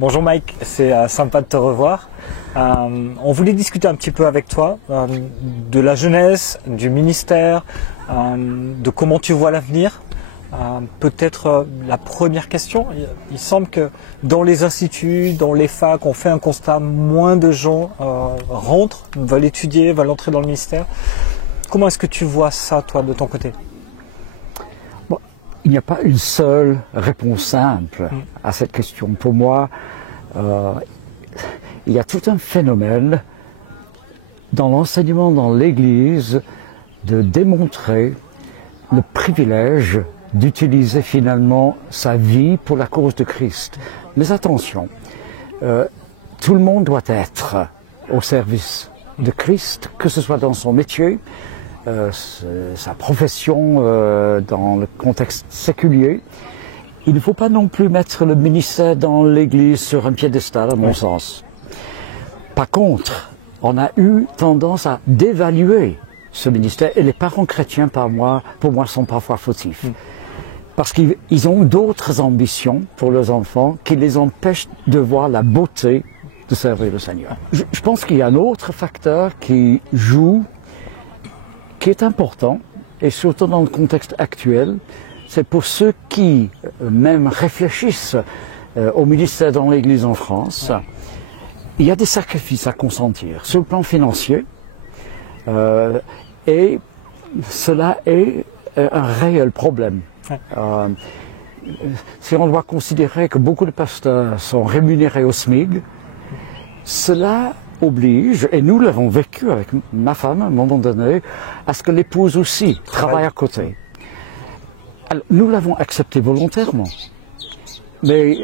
Bonjour Mike, c'est sympa de te revoir. On voulait discuter un petit peu avec toi de la jeunesse, du ministère, de comment tu vois l'avenir. Peut-être la première question, il semble que dans les instituts, dans les facs, on fait un constat, moins de gens rentrent, veulent étudier, veulent entrer dans le ministère. Comment est-ce que tu vois ça, toi, de ton côté ? Il n'y a pas une seule réponse simple à cette question. Pour moi, il y a tout un phénomène dans l'enseignement dans l'Église de démontrer le privilège d'utiliser finalement sa vie pour la cause de Christ. Mais attention, tout le monde doit être au service de Christ, que ce soit dans son métier, sa profession dans le contexte séculier. Il ne faut pas non plus mettre le ministère dans l'Église sur un piédestal, à mon sens. Par contre, on a eu tendance à dévaluer ce ministère et les parents chrétiens, pour moi, sont parfois fautifs. Parce qu'ils ont d'autres ambitions pour leurs enfants qui les empêchent de voir la beauté de servir le Seigneur. Je pense qu'il y a un autre facteur qui joue, qui est important, et surtout dans le contexte actuel, c'est pour ceux qui même réfléchissent au ministère dans l'Église en France, il y a des sacrifices à consentir sur le plan financier, et cela est un réel problème. Si on doit considérer que beaucoup de pasteurs sont rémunérés au SMIC, cela oblige, et nous l'avons vécu avec ma femme à un moment donné, à ce que l'épouse aussi travaille à côté. Alors, nous l'avons accepté volontairement, mais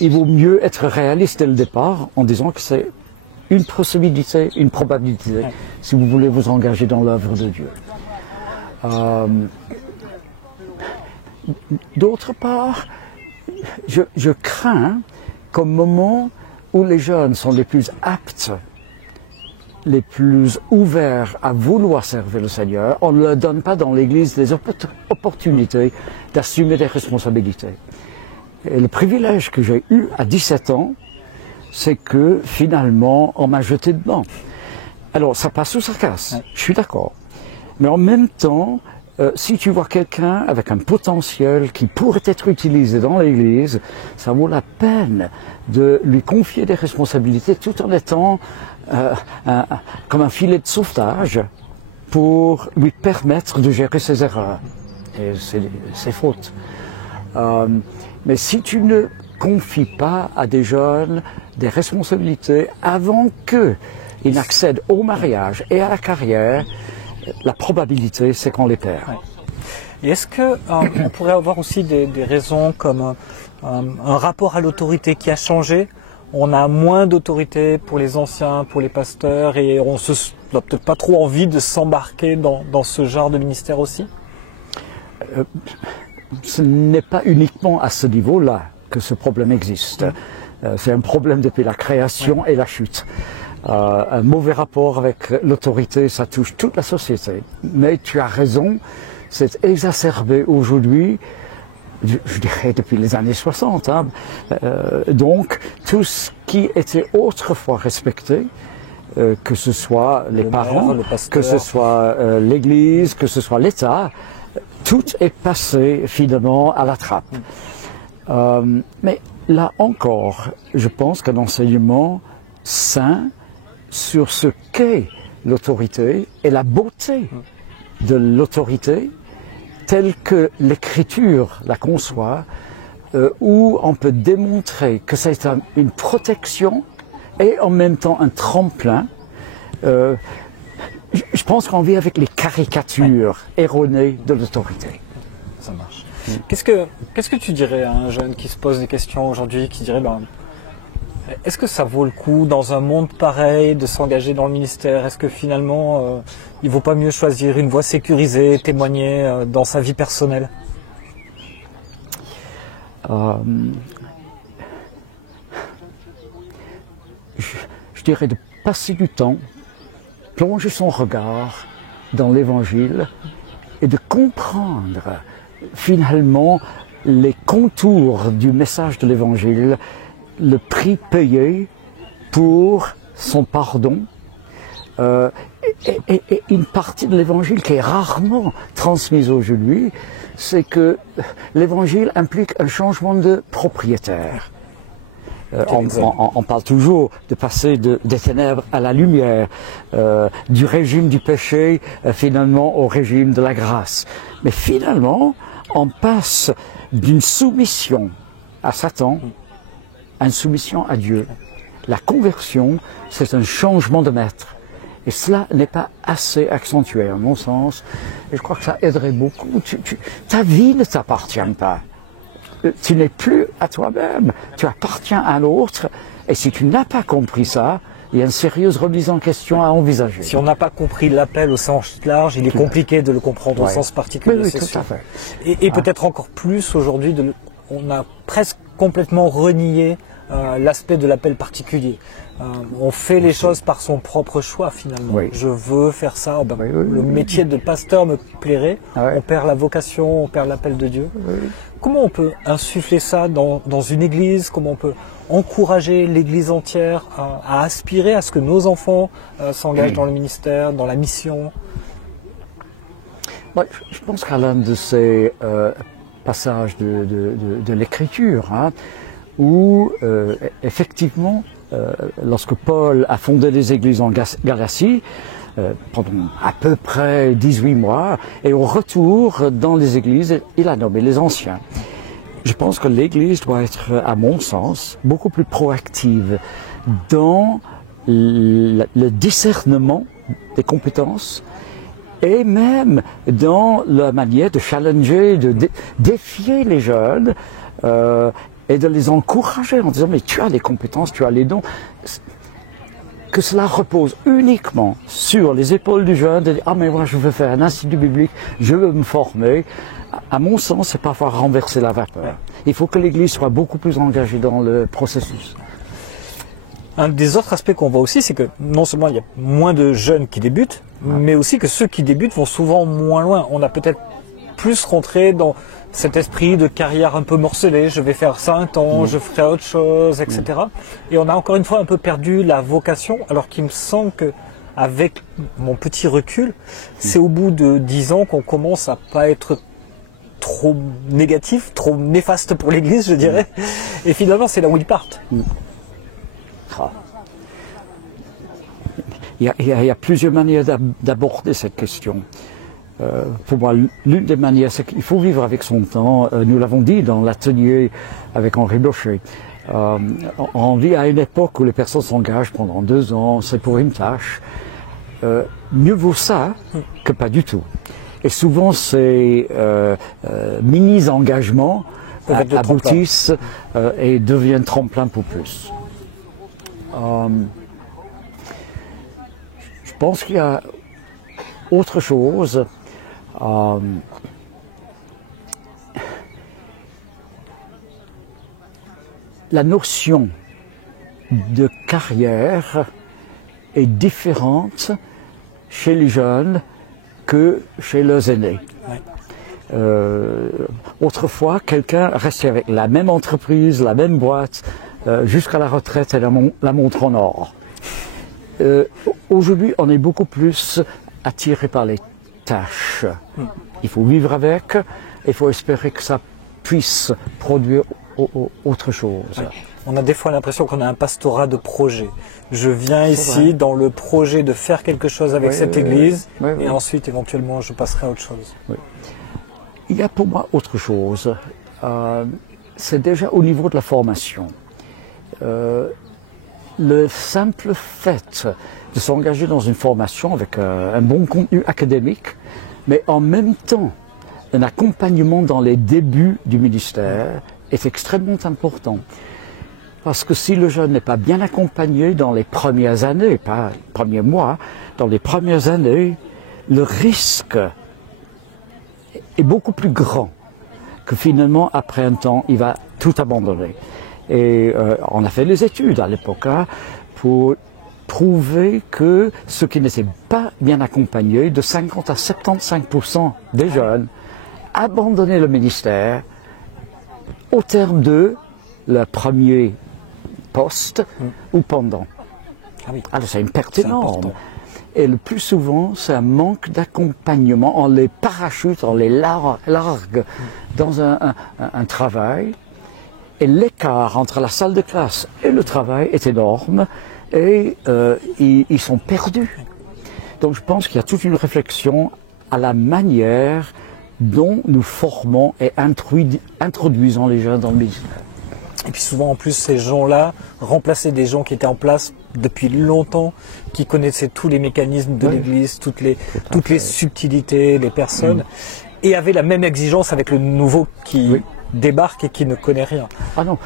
il vaut mieux être réaliste dès le départ en disant que c'est une possibilité, une probabilité, si vous voulez vous engager dans l'œuvre de Dieu. D'autre part, je crains qu'au moment où les jeunes sont les plus aptes, les plus ouverts à vouloir servir le Seigneur, on ne leur donne pas dans l'Église des opportunités d'assumer des responsabilités. Et le privilège que j'ai eu à 17 ans, c'est que finalement, on m'a jeté dedans. Alors, ça passe ou ça casse, je suis d'accord. Mais en même temps, si tu vois quelqu'un avec un potentiel qui pourrait être utilisé dans l'Église, ça vaut la peine de lui confier des responsabilités tout en étant comme un filet de sauvetage pour lui permettre de gérer ses erreurs et ses fautes. Mais si tu ne confies pas à des jeunes des responsabilités avant qu'ils n'accèdent au mariage et à la carrière, la probabilité, c'est qu'on les perd. Et est-ce qu'on pourrait avoir aussi des raisons comme un rapport à l'autorité qui a changé ? On a moins d'autorité pour les anciens, pour les pasteurs, et on n'a peut-être pas trop envie de s'embarquer dans ce genre de ministère aussi ? Ce n'est pas uniquement à ce niveau-là que ce problème existe. C'est un problème depuis la création et la chute. Un mauvais rapport avec l'autorité, ça touche toute la société. Mais tu as raison, c'est exacerbé aujourd'hui, je dirais depuis les années 60. Donc, tout ce qui était autrefois respecté, que ce soit les parents, que ce soit l'Église, que ce soit l'État, tout est passé finalement à la trappe. Mais là encore, je pense qu'un enseignement sain sur ce qu'est l'autorité et la beauté de l'autorité telle que l'Écriture la conçoit, où on peut démontrer que c'est une protection et en même temps un tremplin. Je pense qu'on vit avec les caricatures erronées de l'autorité. Ça marche. Qu'est-ce que tu dirais à un jeune qui se pose des questions aujourd'hui, qui dirait est-ce que ça vaut le coup, dans un monde pareil, de s'engager dans le ministère ? Est-ce que finalement, il ne vaut pas mieux choisir une voie sécurisée, témoigner dans sa vie personnelle ? Je dirais de passer du temps, plonger son regard dans l'Évangile et de comprendre finalement les contours du message de l'Évangile le prix payé pour son pardon. Et une partie de l'évangile qui est rarement transmise aujourd'hui, c'est que l'évangile implique un changement de propriétaire. On parle toujours de passer des ténèbres à la lumière, du régime du péché finalement au régime de la grâce. Mais finalement, on passe d'une soumission à Satan à une soumission à Dieu. La conversion, c'est un changement de maître. Et cela n'est pas assez accentué, à mon sens. Et je crois que ça aiderait beaucoup. Ta vie ne t'appartient pas. Tu n'es plus à toi-même. Tu appartiens à l'autre. Et si tu n'as pas compris ça, il y a une sérieuse remise en question à envisager. Si on n'a pas compris l'appel au sens large, il est compliqué de le comprendre au sens particulier. Oui, tout à fait. Et peut-être encore plus aujourd'hui, on a presque complètement renié l'aspect de l'appel particulier. On fait les choses par son propre choix finalement. Oui. Je veux faire ça. Le métier de pasteur me plairait. On perd la vocation, on perd l'appel de Dieu. Comment on peut insuffler ça dans une église? Comment on peut encourager l'église entière à aspirer à ce que nos enfants s'engagent dans le ministère, dans la mission? Je pense qu'à l'un de ces passages de l'Écriture, où effectivement, lorsque Paul a fondé les églises en Galatie, pendant à peu près 18 mois, et au retour dans les églises, il a nommé les anciens. Je pense que l'église doit être, à mon sens, beaucoup plus proactive dans le discernement des compétences et même dans la manière de challenger, de défier les jeunes et de les encourager en disant mais tu as les compétences, tu as les dons. Que cela repose uniquement sur les épaules du jeune, de dire ah mais moi je veux faire un institut biblique, je veux me former. À mon sens, c'est parfois renverser la vapeur. Il faut que l'Église soit beaucoup plus engagée dans le processus. Un des autres aspects qu'on voit aussi, c'est que non seulement il y a moins de jeunes qui débutent, mais aussi que ceux qui débutent vont souvent moins loin. On a peut-être plus rentré dans cet esprit de carrière un peu morcelée, je vais faire ça un temps, je ferai autre chose, etc. Et on a encore une fois un peu perdu la vocation, alors qu'il me semble que avec mon petit recul, c'est au bout de 10 ans qu'on commence à pas être trop négatif, trop néfaste pour l'Église, je dirais. Et finalement, c'est là où ils partent. Il y a plusieurs manières d'aborder cette question. Pour moi, l'une des manières, c'est qu'il faut vivre avec son temps. Nous l'avons dit dans l'atelier avec Henri Blocher. On vit à une époque où les personnes s'engagent pendant 2 ans, c'est pour une tâche. Mieux vaut ça que pas du tout. Et souvent, ces mini-engagements aboutissent et deviennent tremplin pour plus. Je pense qu'il y a autre chose. La notion de carrière est différente chez les jeunes que chez leurs aînés. Autrefois, quelqu'un restait avec la même entreprise, la même boîte, jusqu'à la retraite et la montre en or. Aujourd'hui, on est beaucoup plus attiré par les tâches. Il faut vivre avec, il faut espérer que ça puisse produire autre chose. On a des fois l'impression qu'on a un pastorat de projet. Je viens ici dans le projet de faire quelque chose avec cette église et ensuite éventuellement je passerai à autre chose. Il y a pour moi autre chose. C'est déjà au niveau de la formation. Le simple fait de s'engager dans une formation avec un bon contenu académique, mais en même temps un accompagnement dans les débuts du ministère est extrêmement important. Parce que si le jeune n'est pas bien accompagné dans les premières années, pas les premiers mois, dans les premières années, le risque est beaucoup plus grand que finalement, après un temps, il va tout abandonner. Et on a fait les études à l'époque pour prouver que ceux qui n'étaient pas bien accompagnés, de 50 à 75% des jeunes, abandonnaient le ministère au terme de leur premier post ou pendant. Ah oui. Alors c'est une perte énorme. Important. Et le plus souvent, c'est un manque d'accompagnement. On les parachute, on les largue dans un travail. Et l'écart entre la salle de classe et le travail est énorme. Et ils sont perdus. Donc je pense qu'il y a toute une réflexion à la manière dont nous formons et introduisons les jeunes dans le ministère. Et puis souvent en plus ces gens-là remplaçaient des gens qui étaient en place depuis longtemps, qui connaissaient tous les mécanismes de Oui. l'Église, toutes les subtilités, les personnes, et avaient la même exigence avec le nouveau qui Oui. débarque et qui ne connaît rien. Ah non,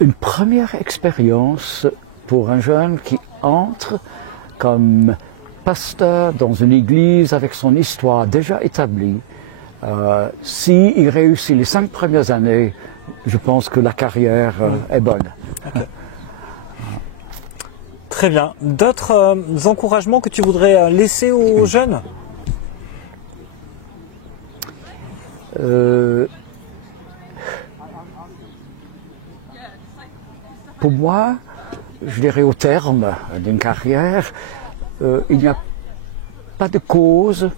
une première expérience pour un jeune qui entre comme pasteur dans une église avec son histoire déjà établie, s'il réussit les 5 premières années, je pense que la carrière est bonne. Très bien. D'autres encouragements que tu voudrais laisser aux jeunes? Pour moi, je dirais au terme d'une carrière, il n'y a pas de cause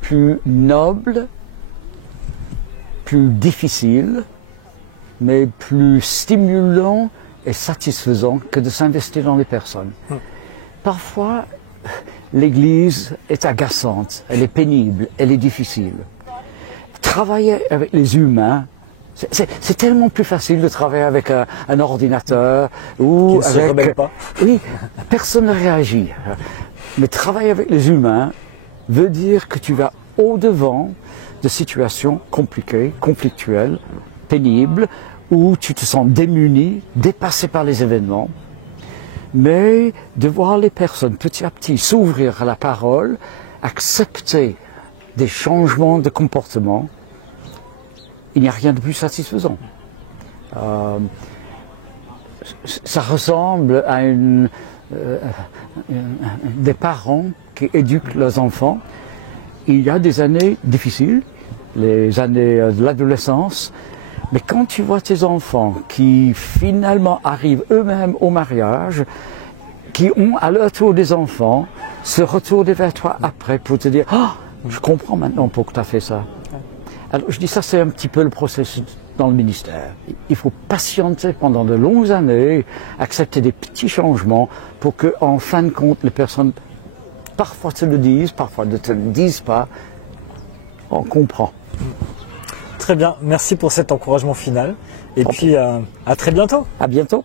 plus noble, plus difficile, mais plus stimulant et satisfaisant que de s'investir dans les personnes. Parfois, l'Église est agaçante, elle est pénible, elle est difficile. Travailler avec les humains, c'est tellement plus facile de travailler avec un ordinateur ou Qui ne se avec... rebelle pas. Oui, personne ne réagit. Mais travailler avec les humains veut dire que tu vas au-devant de situations compliquées, conflictuelles, pénibles, où tu te sens démuni, dépassé par les événements. Mais de voir les personnes petit à petit s'ouvrir à la parole, accepter des changements de comportement, il n'y a rien de plus satisfaisant. Ça ressemble à des parents qui éduquent leurs enfants. Il y a des années difficiles, les années de l'adolescence, mais quand tu vois tes enfants qui finalement arrivent eux-mêmes au mariage, qui ont à leur tour des enfants, se retournent vers toi après pour te dire « Ah, je comprends maintenant pourquoi tu as fait ça ». Alors je dis ça, c'est un petit peu le processus dans le ministère. Il faut patienter pendant de longues années, accepter des petits changements pour que, en fin de compte, les personnes parfois te le disent, parfois ne te le disent pas. On comprend. Très bien, merci pour cet encouragement final. Et puis à très bientôt. À bientôt.